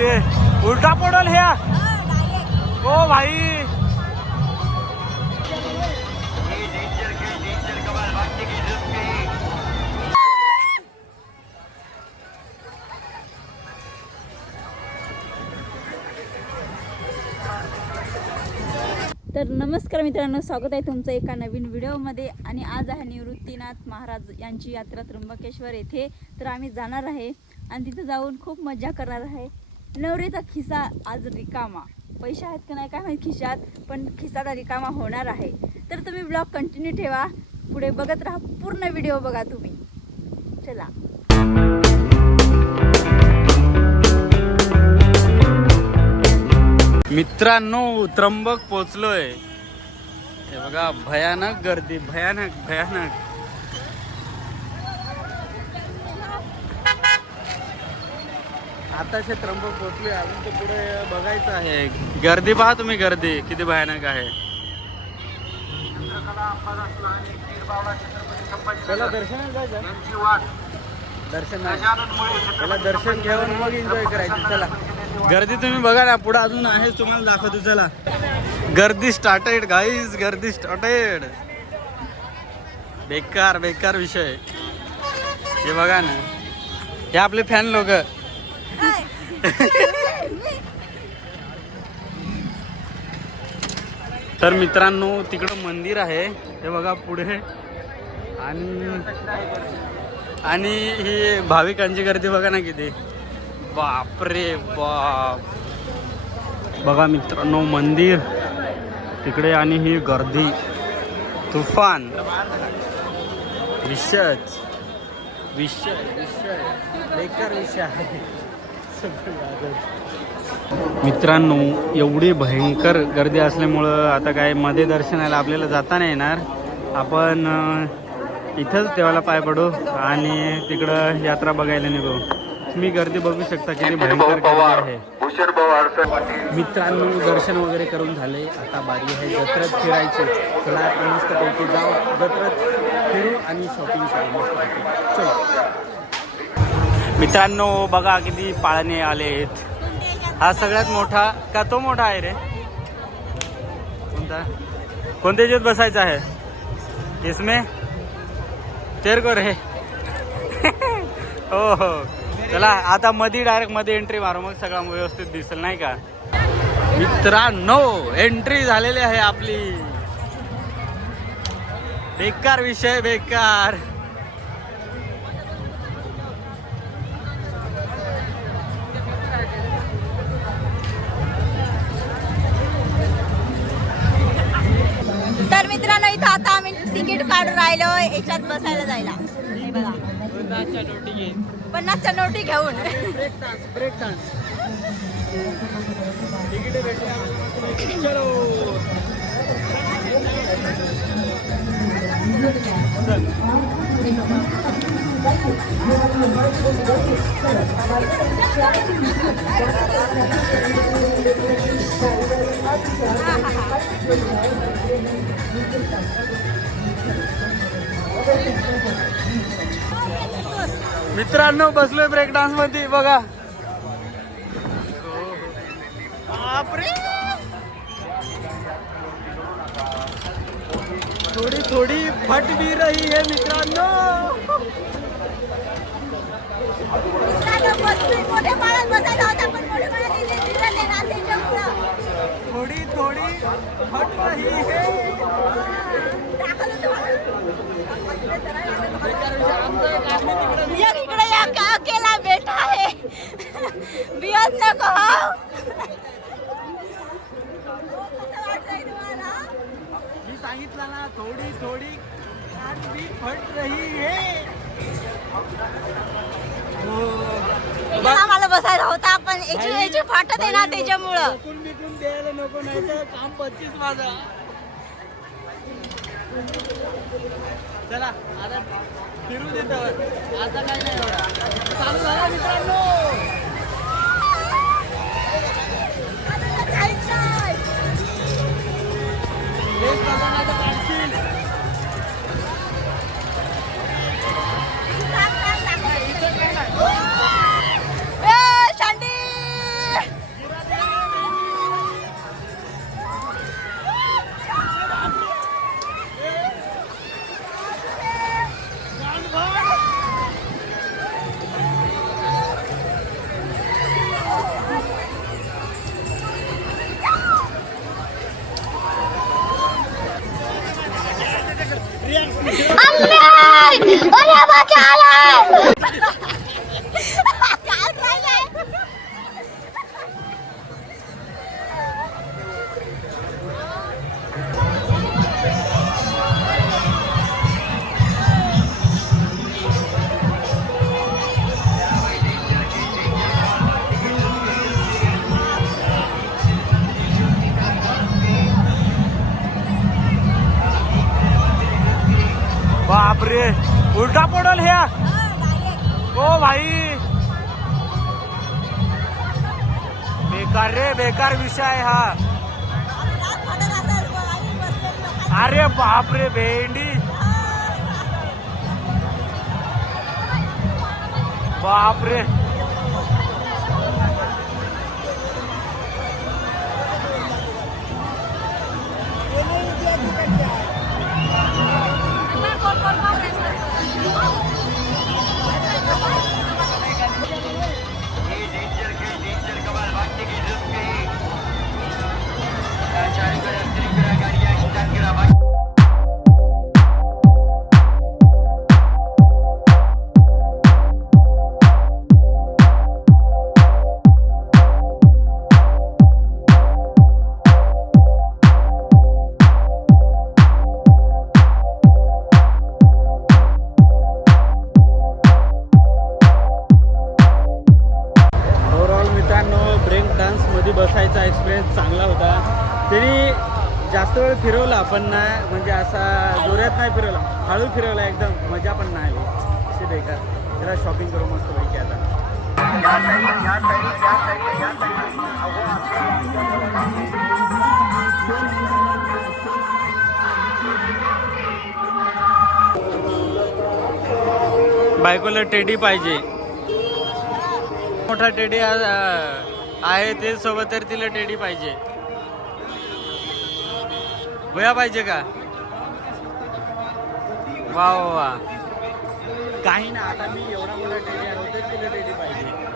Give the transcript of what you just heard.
बापरे उलटा पडल ह्या. ओ भाई. तर नमस्कार मित्रांनो स्वागत आहे तुमचं एका नवीन व्हिडिओमध्ये. आणि आज आहे निवृत्तीनाथ महाराज यांची यात्रा त्र्यंबकेश्वर येथे. तर आम्ही जाणार आहे आणि तिथं जाऊन खूप मजा करणार आहे. नवरीचा खिसा आज रिकामा. पैसे आहेत का नाही काय माहीत खिशात पण खिसा आता रिकामा होणार आहे. तर तुम्ही ब्लॉग कंटिन्यू ठेवा. पुढे बघत राहा पूर्ण व्हिडिओ बघा तुम्ही. चला. मित्रांनो त्र्यंबक पोचलोय हे बघा भयानक गर्दी भयानक भयानक. आताशे त्र्यंबक पोचलोय अजून ते पुढे बघायचं आहे. गर्दी पहा तुम्ही गर्दी. किती भयानक आहे. त्याला दर्शन जायचं. दर्शन त्याला दर्शन घेऊन मग एन्जॉय करायचं. चला. गर्दी तुम्ही बघा ना पुढे अजून आहेच तुम्हाला दाखवतो. चला. गर्दी स्टार्टेड गाईज गर्दी स्टार्टेड बेकार बेकार विषय. हे बघा ना. हे आपले फॅन लोक. तर मित्रांनो तिकडं मंदिर आहे. हे बघा पुढे. आणि आणि ही भाविकांची गर्दी बघा ना किती. बापरे बाप. बघा मित्रांनो मंदिर. तिकडे आणि ही गर्दी. तुफान. विषय. विषय विषय. बेकार विषय आहे. मित्रांनो एवढी भयंकर गर्दी असल्यामुळं आता काय मध्ये दर्शनाला आपल्याला जाता नाही येणार. आपण इथंच देवाला पाय पडू आणि तिकडं यात्रा बघायला निघू. तुम्ही गर्दी बघू शकता किती भयंकर गर्दी आहे. मित्रांनो दर्शन वगैरे करून झाले. आता बारी आहे जत्रेत फिरायची. चला मस्तपैकी जाऊ. जत्रेत फिरू आणि शॉपिंग करू. मस्तपैकी. चलो. मित्रांनो बघा किती पाळणे आलेत हा सगळ्यात मोठा का तो मोठा आहे रे? कोणता? कोणत्या याच्यात बसायचं आहे? इसमें? तेर को रे. हो हो. चला आता मध्ये डायरेक्टमध्ये एंट्री मारू. मग सगळं व्यवस्थित दिसेल नाही का? मित्रांनो एंट्री झालेली आहे आपली. बेकार विषय बेकार. मित्रांनो इथं आता आम्ही तिकीट काढून राहिलो. याच्यात बसायला जायला. हे बघा. पन्नासच्या नोटी घेऊन. मित्रांनो बसलोय ब्रेक डान्समध्ये बघा. थोडी थोडी फट भी रही है मित्रांनो. थोडी थोडी फट रही है एक इकडे या का अकेला बेटा आहे बियस नको हो. कसं वाटतंय तुम्हाला? मी सांगितलं ना थोडी थोडी फट भी फट रही है. हो. आम्हाला बसायला होता पण याची याची फाटत आहे ना त्याच्यामुळं. बिकून बिकून द्यायला नको नाही तर काम पच्चीस माझा. चला आता फिरू देत आता काय नाही एवढा. चालू झाला मित्रांनो. एक અરે બચાલે! बापरे. उलटा पडल ह्या ओ भाई. बेकार रे बेकार विषय हा. अरे बापरे भेंडी. बापरे. Yeah. पण नाही म्हणजे असा जोऱ्यात नाही फिरवला. हळू फिरवला एकदम मजा पण नाही आली. अशी बेकार. जरा शॉपिंग करू मस्त पैकी आता. बायकोला टेडी पाहिजे. मोठा टेडी आहे ते सोबत तर तिला टेडी पाहिजे. भया पाहिजे का? वा वा काही ना आता मी एवढा मोठा टेडी आणतो तर टेडी पाहिजे.